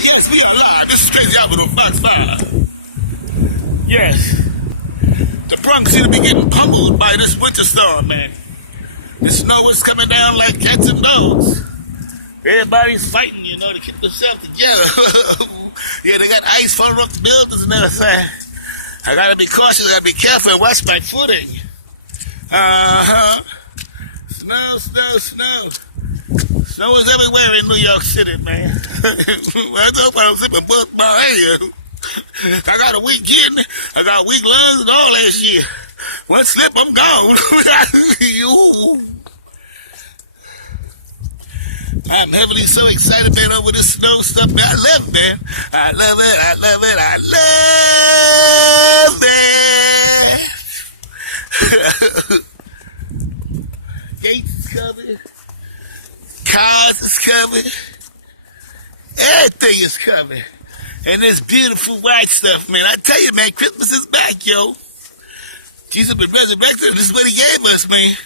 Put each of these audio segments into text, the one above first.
Yes, we are live. This is Crazy Albert on Fox 5. Yes. The Bronx seem to be getting pummeled by this winter storm, man. The snow is coming down like cats and dogs. Everybody's fighting, to keep themselves together. Yeah, they got ice falling off the buildings and everything. I gotta be cautious, I gotta be careful and watch my footing. Uh-huh. Snow. Snow is everywhere in New York City, man. I know I'm sipping bust my hair. I got a weak kidney, I got weak lungs and all that shit. One slip, I'm gone. I'm heavily so excited, man, over this snow stuff, man. I love it, man. I love it. Gates is coming. Cars is coming. Everything is coming. And this beautiful white stuff, man. I tell you, man, Christmas is back, yo. Jesus been resurrected. This is what he gave us, man.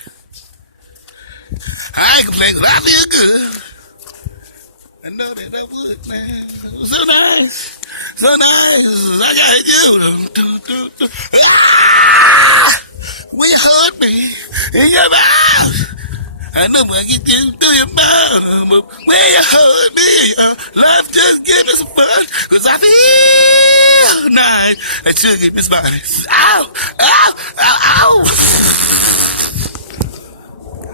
I ain't complaining, 'cause I feel good. I know that I would, man. It was so nice. So nice. I got you. Will you hold me in your mouth? I know when I get you through your mouth, but when you hold me, love just give me some fun, 'cause I feel nice. And you give me some ow, ow, ow, ow.